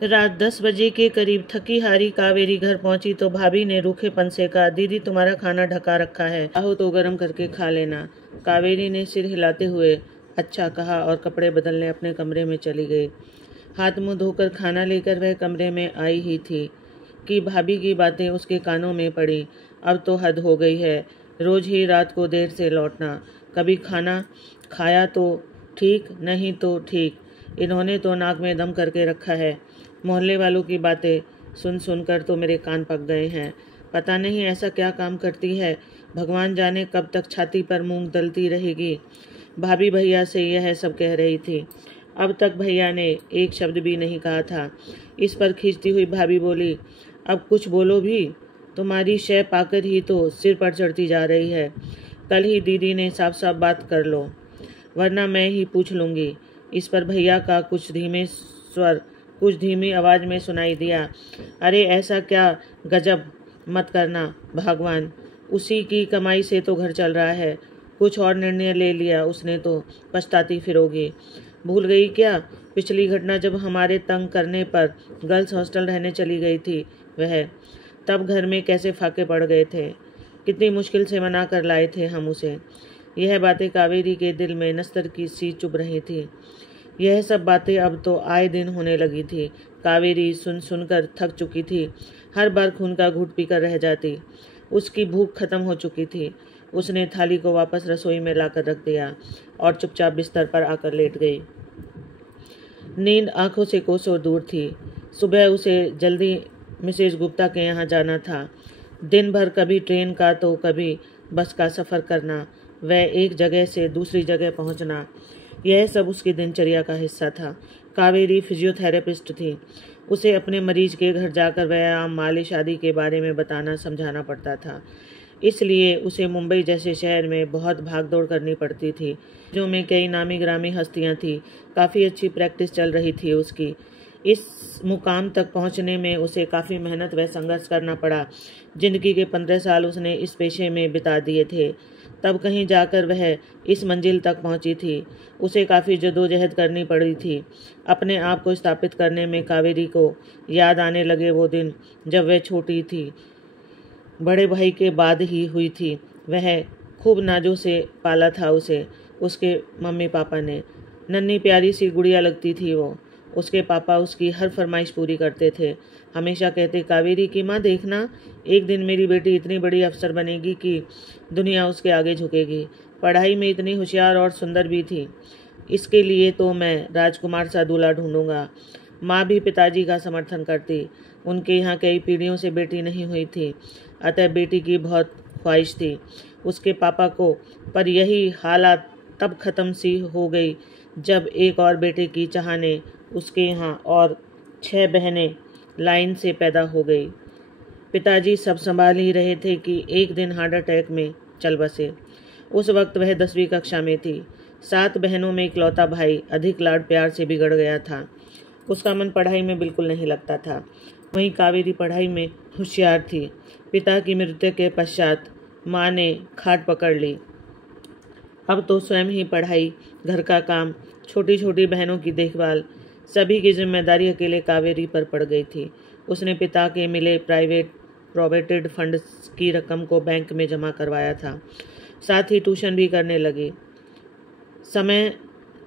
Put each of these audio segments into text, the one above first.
रात 10 बजे के करीब थकी हारी कावेरी घर पहुंची तो भाभी ने रूखेपन से कहा, दीदी तुम्हारा खाना ढका रखा है, चाहो तो गर्म करके खा लेना। कावेरी ने सिर हिलाते हुए अच्छा कहा और कपड़े बदलने अपने कमरे में चली गई। हाथ मुंह धोकर खाना लेकर वह कमरे में आई ही थी कि भाभी की बातें उसके कानों में पड़ी। अब तो हद हो गई है, रोज ही रात को देर से लौटना। कभी खाना खाया तो ठीक, नहीं तो ठीक। इन्होंने तो नाक में दम करके रखा है। मोहल्ले वालों की बातें सुन सुनकर तो मेरे कान पक गए हैं। पता नहीं ऐसा क्या काम करती है, भगवान जाने कब तक छाती पर मूंग दलती रहेगी। भाभी भैया से यह सब कह रही थी। अब तक भैया ने एक शब्द भी नहीं कहा था। इस पर खींचती हुई भाभी बोली, अब कुछ बोलो भी, तुम्हारी शय पाकर ही तो सिर पर चढ़ती जा रही है। कल ही दीदी ने साफ साफ बात कर लो, वरना मैं ही पूछ लूँगी। इस पर भैया का कुछ धीमे स्वर कुछ धीमी आवाज़ में सुनाई दिया, अरे ऐसा क्या गजब मत करना भगवान, उसी की कमाई से तो घर चल रहा है। कुछ और निर्णय ले लिया उसने तो पछताती फिरोगी। भूल गई क्या पिछली घटना, जब हमारे तंग करने पर गर्ल्स हॉस्टल रहने चली गई थी वह, तब घर में कैसे फाके पड़ गए थे, कितनी मुश्किल से मना कर लाए थे हम उसे। यह बातें कावेरी के दिल में नस्तर की सी चुभ रही थी। यह सब बातें अब तो आए दिन होने लगी थी। कावेरी सुन सुनकर थक चुकी थी। हर बार खून का घूंट पीकर रह जाती। उसकी भूख खत्म हो चुकी थी। उसने थाली को वापस रसोई में लाकर रख दिया और चुपचाप बिस्तर पर आकर लेट गई। नींद आंखों से कोसों दूर थी। सुबह उसे जल्दी मिसेज गुप्ता के यहाँ जाना था। दिन भर कभी ट्रेन का तो कभी बस का सफ़र करना, वह एक जगह से दूसरी जगह पहुँचना, यह सब उसकी दिनचर्या का हिस्सा था। कावेरी फिजियोथेरेपिस्ट थी। उसे अपने मरीज के घर जाकर व्यायाम, मालिश आदि के बारे में बताना समझाना पड़ता था। इसलिए उसे मुंबई जैसे शहर में बहुत भागदौड़ करनी पड़ती थी, जो में कई नामी ग्रामी हस्तियां थी। काफ़ी अच्छी प्रैक्टिस चल रही थी उसकी। इस मुकाम तक पहुंचने में उसे काफ़ी मेहनत व संघर्ष करना पड़ा। जिंदगी के 15 साल उसने इस पेशे में बिता दिए थे, तब कहीं जाकर वह इस मंजिल तक पहुंची थी। उसे काफ़ी जदोजहद करनी पड़ी थी। अपने आप को स्थापित करने में कावेरी को याद आने लगे वो दिन जब वह छोटी थी, बड़े भाई के बाद ही हुई थी। वह खूब नाजों से पाला था उसे उसके मम्मी पापा ने। नन्ही प्यारी सी गुड़िया लगती थी वो। उसके पापा उसकी हर फरमाइश पूरी करते थे। हमेशा कहते, कावेरी की माँ देखना, एक दिन मेरी बेटी इतनी बड़ी अफसर बनेगी कि दुनिया उसके आगे झुकेगी। पढ़ाई में इतनी होशियार और सुंदर भी थी। इसके लिए तो मैं राजकुमार सा दूल्हा ढूंढूंगा। माँ भी पिताजी का समर्थन करती। उनके यहाँ कई पीढ़ियों से बेटी नहीं हुई थी, अतः बेटी की बहुत ख्वाहिश थी उसके पापा को। पर यही हालात तब ख़त्म सी हो गई जब एक और बेटे की चाह ने उसके यहाँ और 6 बहनें लाइन से पैदा हो गई। पिताजी सब संभाल ही रहे थे कि एक दिन हार्ट अटैक में चल बसे। उस वक्त वह 10वीं कक्षा में थी। 7 बहनों में इकलौता भाई अधिक लाड प्यार से बिगड़ गया था। उसका मन पढ़ाई में बिल्कुल नहीं लगता था। वहीं कावेरी पढ़ाई में होशियार थी। पिता की मृत्यु के पश्चात माँ ने खाट पकड़ ली। अब तो स्वयं ही पढ़ाई, घर का काम, छोटी छोटी बहनों की देखभाल, सभी की जिम्मेदारी अकेले कावेरी पर पड़ गई थी। उसने पिता के मिले प्रोविडेंट फंड की रकम को बैंक में जमा करवाया था। साथ ही ट्यूशन भी करने लगी। समय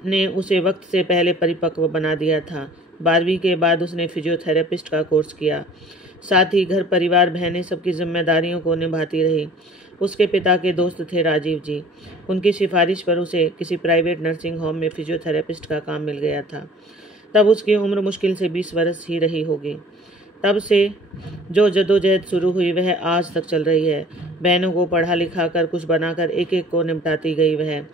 ने उसे वक्त से पहले परिपक्व बना दिया था। 12वीं के बाद उसने फिजियोथेरेपिस्ट का कोर्स किया। साथ ही घर परिवार, बहनें सबकी जिम्मेदारियों को निभाती रही। उसके पिता के दोस्त थे राजीव जी। उनकी सिफारिश पर उसे किसी प्राइवेट नर्सिंग होम में फिजियोथेरेपिस्ट का काम मिल गया था। तब उसकी उम्र मुश्किल से 20 वर्ष ही रही होगी। तब से जो जदोजहद शुरू हुई वह आज तक चल रही है। बहनों को पढ़ा लिखा कर कुछ बनाकर एक एक को निपटाती गई वह।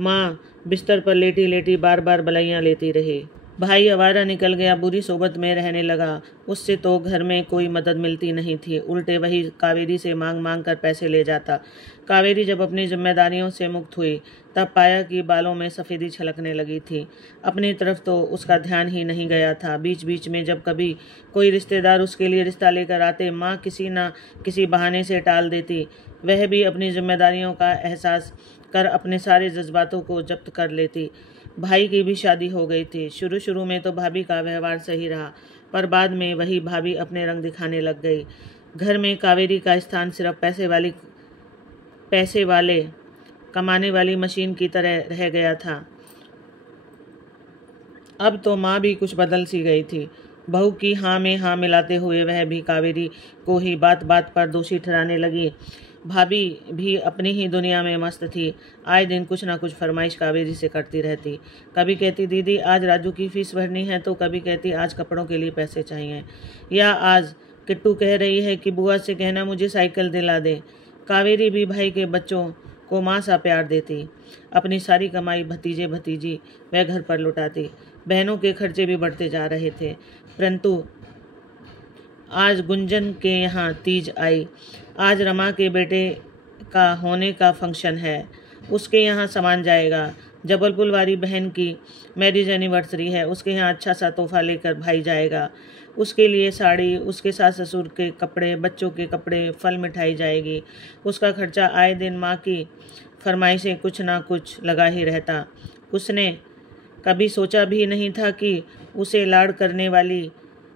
माँ बिस्तर पर लेटी लेटी बार बार बलाइयाँ लेती रही। भाई आवारा निकल गया, बुरी सोबत में रहने लगा। उससे तो घर में कोई मदद मिलती नहीं थी, उल्टे वही कावेरी से मांग मांग कर पैसे ले जाता। कावेरी जब अपनी जिम्मेदारियों से मुक्त हुई तब पाया कि बालों में सफ़ेदी छलकने लगी थी। अपनी तरफ तो उसका ध्यान ही नहीं गया था। बीच बीच में जब कभी कोई रिश्तेदार उसके लिए रिश्ता लेकर आते, माँ किसी न किसी बहाने से टाल देती। वह भी अपनी जिम्मेदारियों का एहसास कर अपने सारे जज्बातों को जब्त कर लेती। भाई की भी शादी हो गई थी। शुरू शुरू में तो भाभी का व्यवहार सही रहा, पर बाद में वही भाभी अपने रंग दिखाने लग गई। घर में कावेरी का स्थान सिर्फ पैसे वाले कमाने वाली मशीन की तरह रह गया था। अब तो माँ भी कुछ बदल सी गई थी। बहू की हाँ में हाँ मिलाते हुए वह भी कावेरी को ही बात बात पर दोषी ठहराने लगी। भाभी भी अपनी ही दुनिया में मस्त थी। आए दिन कुछ ना कुछ फरमाइश कावेरी से करती रहती। कभी कहती दीदी आज राजू की फीस भरनी है, तो कभी कहती आज कपड़ों के लिए पैसे चाहिए, या आज किट्टू कह रही है कि बुआ से कहना मुझे साइकिल दिला दे। कावेरी भी भाई के बच्चों को माँ सा प्यार देती। अपनी सारी कमाई भतीजे भतीजी वह घर पर लुटाती। बहनों के खर्चे भी बढ़ते जा रहे थे। परंतु आज गुंजन के यहाँ तीज आई। आज रमा के बेटे का होने का फंक्शन है, उसके यहाँ सामान जाएगा। जबलपुर वाली बहन की मैरिज एनिवर्सरी है, उसके यहाँ अच्छा सा तोहफा लेकर भाई जाएगा। उसके लिए साड़ी, उसके सास ससुर के कपड़े, बच्चों के कपड़े, फल मिठाई जाएगी। उसका खर्चा आए दिन माँ की फरमाइशें कुछ ना कुछ लगा ही रहता। उसने कभी सोचा भी नहीं था कि उसे लाड़ करने वाली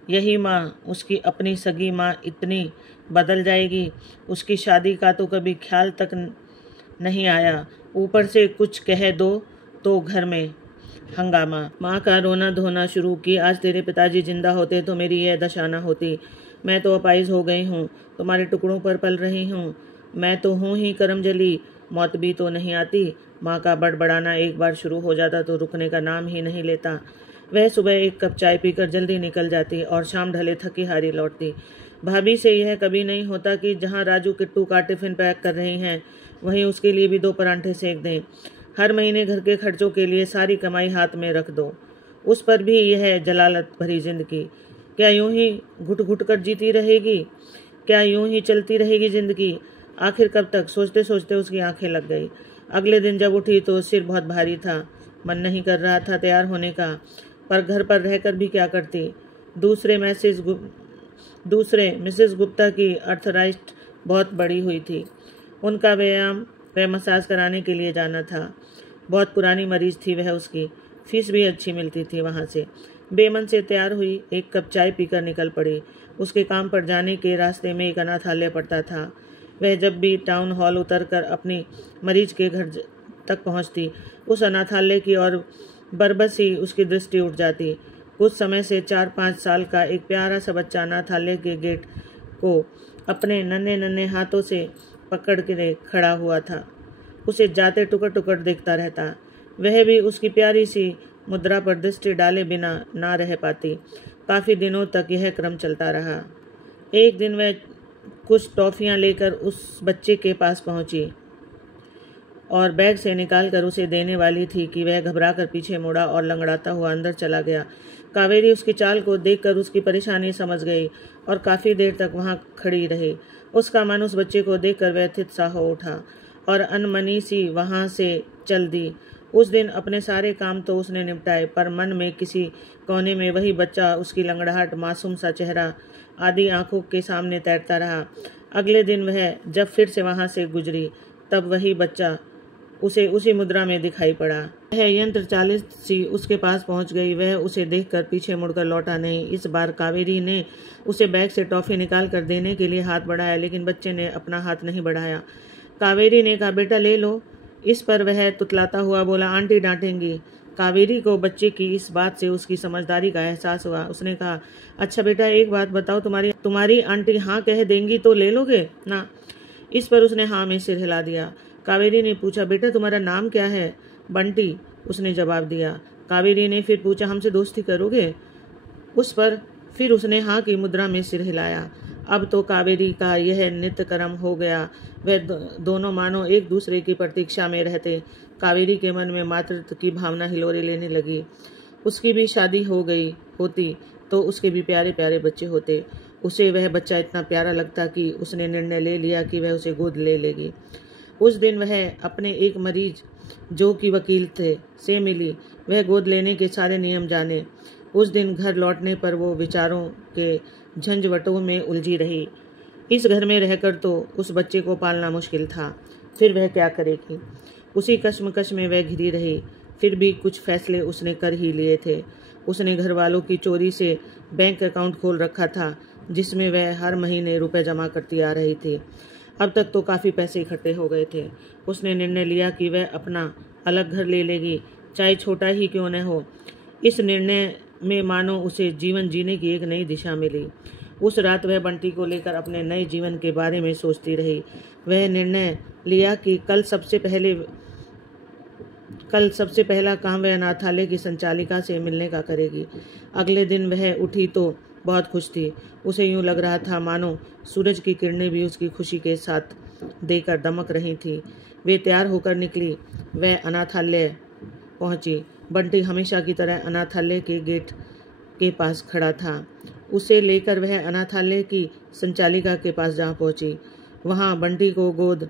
यही माँ उसकी अपनी सगी माँ इतनी बदल जाएगी। उसकी शादी का तो कभी ख्याल तक नहीं आया। ऊपर से कुछ कह दो तो घर में हंगामा। माँ का रोना धोना शुरू की। आज तेरे पिताजी जिंदा होते तो मेरी यह दशा न होती। मैं तो अपाइज हो गई हूँ, तुम्हारे टुकड़ों पर पल रही हूँ। मैं तो हूँ ही करमजली, मौत भी तो नहीं आती। माँ का बड़बड़ाना एक बार शुरू हो जाता तो रुकने का नाम ही नहीं लेता। वह सुबह एक कप चाय पीकर जल्दी निकल जाती और शाम ढले थकी हारी लौटती। भाभी से यह कभी नहीं होता कि जहाँ राजू किट्टू का टिफिन पैक कर रही हैं, वहीं उसके लिए भी 2 परांठे सेक दें। हर महीने घर के खर्चों के लिए सारी कमाई हाथ में रख दो। उस पर भी यह जलालत भरी जिंदगी। क्या यूं ही घुट घुट कर जीती रहेगी? क्या यूं ही चलती रहेगी जिंदगी? आखिर कब तक? सोचते सोचते उसकी आंखें लग गई। अगले दिन जब उठी तो सिर बहुत भारी था। मन नहीं कर रहा था तैयार होने का, पर घर पर रहकर भी क्या करती। दूसरे मिसेस गुप्ता की अर्थराइट बहुत बड़ी हुई थी। उनका व्यायाम वह मसाज कराने के लिए जाना था। बहुत पुरानी मरीज थी वह, उसकी फीस भी अच्छी मिलती थी वहाँ से। बेमन से तैयार हुई, एक कप चाय पीकर निकल पड़ी। उसके काम पर जाने के रास्ते में एक अनाथालय पड़ता था। वह जब भी टाउन हॉल उतरकर अपनी मरीज के घर तक पहुँचती, उस अनाथालय की ओर बरबस ही उसकी दृष्टि उठ जाती। कुछ समय से 4-5 साल का एक प्यारा सा बच्चा अनाथालय के गेट को अपने नन्हे नन्हे हाथों से पकड़ के खड़ा हुआ था। उसे जाते टुकड़ टुकड़ देखता रहता। वह भी उसकी प्यारी सी मुद्रा पर दृष्टि डाले बिना ना रह पाती। काफ़ी दिनों तक यह क्रम चलता रहा। एक दिन वह कुछ टॉफ़ियाँ लेकर उस बच्चे के पास पहुंची और बैग से निकालकर उसे देने वाली थी कि वह घबराकर पीछे मुड़ा और लंगड़ाता हुआ अंदर चला गया। कावेरी उसकी चाल को देखकर उसकी परेशानी समझ गई और काफ़ी देर तक वहाँ खड़ी रही। उसका मन उस बच्चे को देखकर व्यथित सा हो उठा और अनमनी सी वहाँ से चल दी। उस दिन अपने सारे काम तो उसने निपटाए, पर मन में किसी कोने में वही बच्चा, उसकी लंगड़ाहट, मासूम सा चेहरा आदि आंखों के सामने तैरता रहा। अगले दिन वह जब फिर से वहाँ से गुजरी, तब वही बच्चा उसे उसी मुद्रा में दिखाई पड़ा। वह यंत्र चालित सी उसके पास पहुंच गई। वह उसे देखकर पीछे मुड़कर लौटा नहीं। इस बार कावेरी ने उसे बैग से टॉफ़ी निकाल कर देने के लिए हाथ बढ़ाया, लेकिन बच्चे ने अपना हाथ नहीं बढ़ाया। कावेरी ने कहा, बेटा ले लो। इस पर वह तुतलाता हुआ बोला, आंटी डांटेंगी। कावेरी को बच्चे की इस बात से उसकी समझदारी का एहसास हुआ। उसने कहा, अच्छा बेटा एक बात बताओ, तुम्हारी आंटी हाँ कह देंगी तो ले लोगे ना? इस पर उसने हाँ में सिर हिला दिया। कावेरी ने पूछा, बेटा तुम्हारा नाम क्या है? बंटी, उसने जवाब दिया। कावेरी ने फिर पूछा, हमसे दोस्ती करोगे? उस पर फिर उसने हाँ की मुद्रा में सिर हिलाया। अब तो कावेरी का यह नित्य कर्म हो गया। वह दोनों मानो एक दूसरे की प्रतीक्षा में रहते। कावेरी के मन में मातृत्व की भावना हिलोरे लेने लगी। उसकी भी शादी हो गई होती तो उसके भी प्यारे प्यारे बच्चे होते। उसे वह बच्चा इतना प्यारा लगता कि उसने निर्णय ले लिया कि वह उसे गोद ले लेगी। उस दिन वह अपने एक मरीज जो कि वकील थे से मिली। वह गोद लेने के सारे नियम जाने। उस दिन घर लौटने पर वो विचारों के झंझवटों में उलझी रही। इस घर में रहकर तो उस बच्चे को पालना मुश्किल था, फिर वह क्या करेगी? उसी कश्मकश में वह घिरी रही। फिर भी कुछ फैसले उसने कर ही लिए थे। उसने घर वालों की चोरी से बैंक अकाउंट खोल रखा था जिसमें वह हर महीने रुपए जमा करती आ रही थी। अब तक तो काफ़ी पैसे इकट्ठे हो गए थे। उसने निर्णय लिया कि वह अपना अलग घर ले लेगी, चाहे छोटा ही क्यों न हो। इस निर्णय में मानो उसे जीवन जीने की एक नई दिशा मिली। उस रात वह बंटी को लेकर अपने नए जीवन के बारे में सोचती रही। वह निर्णय लिया कि कल सबसे पहला काम वह अनाथालय की संचालिका से मिलने का करेगी। अगले दिन वह उठी तो बहुत खुश थी। उसे यूं लग रहा था मानो सूरज की किरणें भी उसकी खुशी के साथ देकर दमक रही थी। वे तैयार होकर निकली। वह अनाथालय पहुंची। बंटी हमेशा की तरह अनाथालय के गेट के पास खड़ा था। उसे लेकर वह अनाथालय की संचालिका के पास जा पहुंची। वहां बंटी को गोद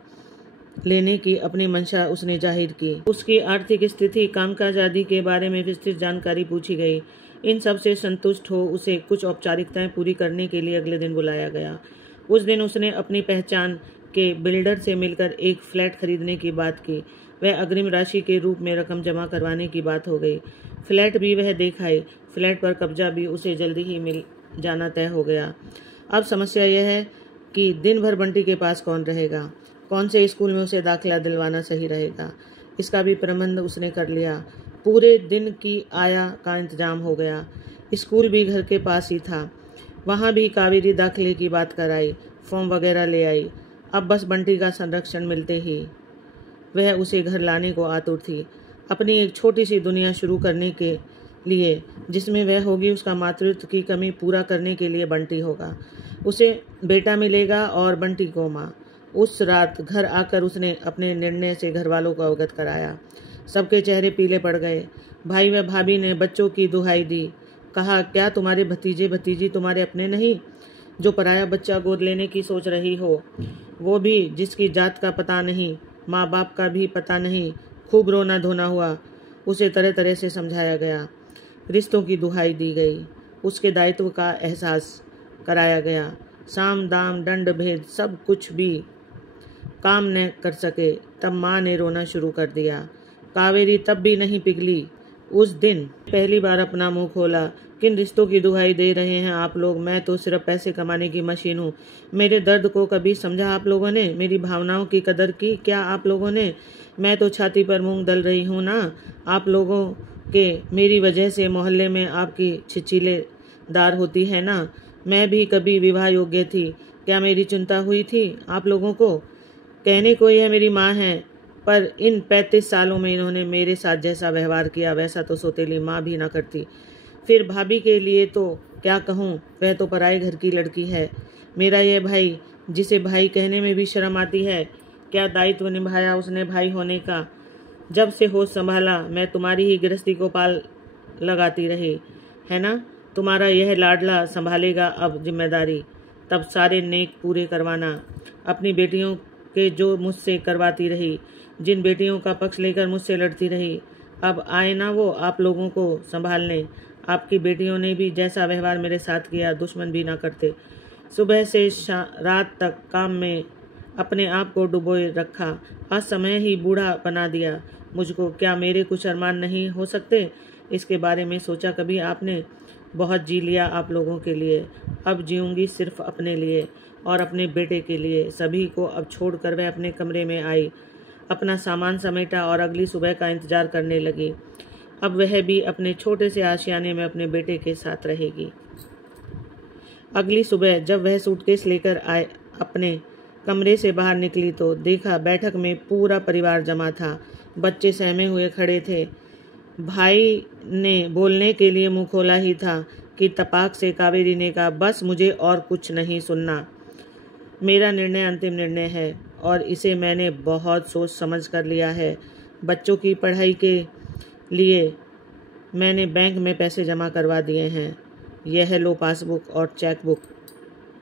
लेने की अपनी मंशा उसने जाहिर की। उसकी आर्थिक स्थिति, कामकाज आदि के बारे में विस्तृत जानकारी पूछी गई। इन सब से संतुष्ट हो उसे कुछ औपचारिकताएं पूरी करने के लिए अगले दिन बुलाया गया। उस दिन उसने अपनी पहचान के बिल्डर से मिलकर एक फ्लैट खरीदने की बात की। वह अग्रिम राशि के रूप में रकम जमा करवाने की बात हो गई। फ्लैट भी वह देख आई। फ्लैट पर कब्जा भी उसे जल्दी ही मिल जाना तय हो गया। अब समस्या यह है कि दिन भर बंटी के पास कौन रहेगा, कौन से स्कूल में उसे दाखिला दिलवाना सही रहेगा। इसका भी प्रबंध उसने कर लिया। पूरे दिन की आया का इंतजाम हो गया। स्कूल भी घर के पास ही था। वहाँ भी कावेरी दाखिले की बात कराई, फॉर्म वगैरह ले आई। अब बस बंटी का संरक्षण मिलते ही वह उसे घर लाने को आतुर थी। अपनी एक छोटी सी दुनिया शुरू करने के लिए जिसमें वह होगी। उसका मातृत्व की कमी पूरा करने के लिए बंटी होगा। उसे बेटा मिलेगा और बंटी को माँ। उस रात घर आकर उसने अपने निर्णय से घर वालों को अवगत कराया। सबके चेहरे पीले पड़ गए। भाई व भाभी ने बच्चों की दुहाई दी। कहा, क्या तुम्हारे भतीजे भतीजी तुम्हारे अपने नहीं, जो पराया बच्चा गोद लेने की सोच रही हो, वो भी जिसकी जात का पता नहीं, माँ बाप का भी पता नहीं। खूब रोना धोना हुआ। उसे तरह तरह से समझाया गया, रिश्तों की दुहाई दी गई, उसके दायित्व का एहसास कराया गया। साम दाम दंड भेद सब कुछ भी काम न कर सके। तब माँ ने रोना शुरू कर दिया। कावेरी तब भी नहीं पिघली। उस दिन पहली बार अपना मुंह खोला। किन रिश्तों की दुहाई दे रहे हैं आप लोग? मैं तो सिर्फ पैसे कमाने की मशीन हूँ। मेरे दर्द को कभी समझा आप लोगों ने? मेरी भावनाओं की कदर की क्या आप लोगों ने? मैं तो छाती पर मूंग दल रही हूँ ना। आप लोगों के मेरी वजह से मोहल्ले में आपकी छिछिलेदार होती है ना। मैं भी कभी विवाह योग्य थी, क्या मेरी चिंता हुई थी आप लोगों को? कहने को यह मेरी माँ है, पर इन 35 सालों में इन्होंने मेरे साथ जैसा व्यवहार किया वैसा तो सौतेली माँ भी ना करती। फिर भाभी के लिए तो क्या कहूँ, वह तो पराए घर की लड़की है। मेरा यह भाई, जिसे भाई कहने में भी शर्म आती है, क्या दायित्व निभाया उसने भाई होने का। जब से होश संभाला मैं तुम्हारी ही गृहस्थी को पाल लगाती रही है ना। तुम्हारा यह लाडला संभालेगा अब जिम्मेदारी। तब सारे नेक पूरे करवाना। अपनी बेटियों के जो मुझसे करवाती रही, जिन बेटियों का पक्ष लेकर मुझसे लड़ती रही, अब आए ना वो आप लोगों को संभालने। आपकी बेटियों ने भी जैसा व्यवहार मेरे साथ किया दुश्मन भी ना करते। सुबह से रात तक काम में अपने आप को डुबोए रखा। आज समय ही बूढ़ा बना दिया मुझको। क्या मेरे कुछ अरमान नहीं हो सकते? इसके बारे में सोचा कभी आपने? बहुत जी लिया आप लोगों के लिए। अब जीऊंगी सिर्फ अपने लिए और अपने बेटे के लिए। सभी को अब छोड़कर वह अपने कमरे में आई, अपना सामान समेटा और अगली सुबह का इंतजार करने लगी। अब वह भी अपने छोटे से आशियाने में अपने बेटे के साथ रहेगी। अगली सुबह जब वह सूटकेस लेकर अपने कमरे से बाहर निकली तो देखा बैठक में पूरा परिवार जमा था। बच्चे सहमे हुए खड़े थे। भाई ने बोलने के लिए मुंह खोला ही था कि तपाक से कावेरी ने कहा, बस मुझे और कुछ नहीं सुनना। मेरा निर्णय अंतिम निर्णय है और इसे मैंने बहुत सोच समझ कर लिया है। बच्चों की पढ़ाई के लिए मैंने बैंक में पैसे जमा करवा दिए हैं। यह लो पासबुक और चेक बुक।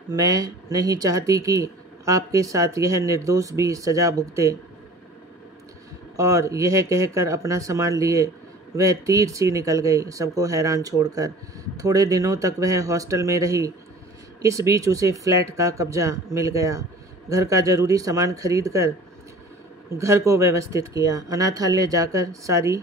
मैं नहीं चाहती कि आपके साथ यह निर्दोष भी सजा भुगते। और यह कहकर अपना सामान लिए वह तीर सी निकल गई, सबको हैरान छोड़कर। थोड़े दिनों तक वह हॉस्टल में रही। इस बीच उसे फ्लैट का कब्जा मिल गया। घर का जरूरी सामान खरीद कर घर को व्यवस्थित किया। अनाथालय जाकर सारी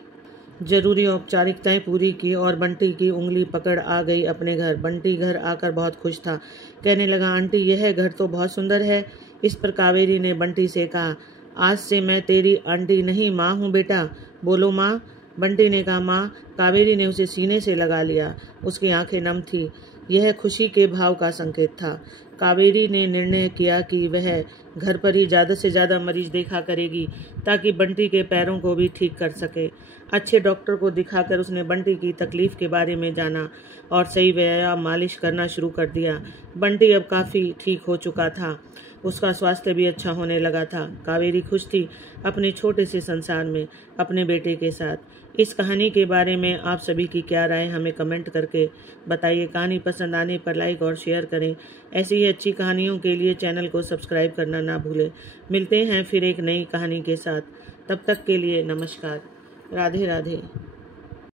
जरूरी औपचारिकताएं पूरी की और बंटी की उंगली पकड़ आ गई अपने घर। बंटी घर आकर बहुत खुश था। कहने लगा, आंटी यह घर तो बहुत सुंदर है। इस पर कावेरी ने बंटी से कहा, आज से मैं तेरी आंटी नहीं माँ हूँ बेटा। बोलो माँ। बंटी ने कहा, माँ। कावेरी ने उसे सीने से लगा लिया। उसकी आंखें नम थी। यह खुशी के भाव का संकेत था। कावेरी ने निर्णय किया कि वह घर पर ही ज़्यादा से ज़्यादा मरीज देखा करेगी ताकि बंटी के पैरों को भी ठीक कर सके। अच्छे डॉक्टर को दिखाकर उसने बंटी की तकलीफ के बारे में जाना और सही व्यायाम मालिश करना शुरू कर दिया। बंटी अब काफ़ी ठीक हो चुका था। उसका स्वास्थ्य भी अच्छा होने लगा था। कावेरी खुश थी अपने छोटे से संसार में अपने बेटे के साथ। इस कहानी के बारे में आप सभी की क्या राय हमें कमेंट करके बताइए। कहानी पसंद आने पर लाइक और शेयर करें। ऐसी ही अच्छी कहानियों के लिए चैनल को सब्सक्राइब करना ना भूलें। मिलते हैं फिर एक नई कहानी के साथ। तब तक के लिए नमस्कार। राधे राधे।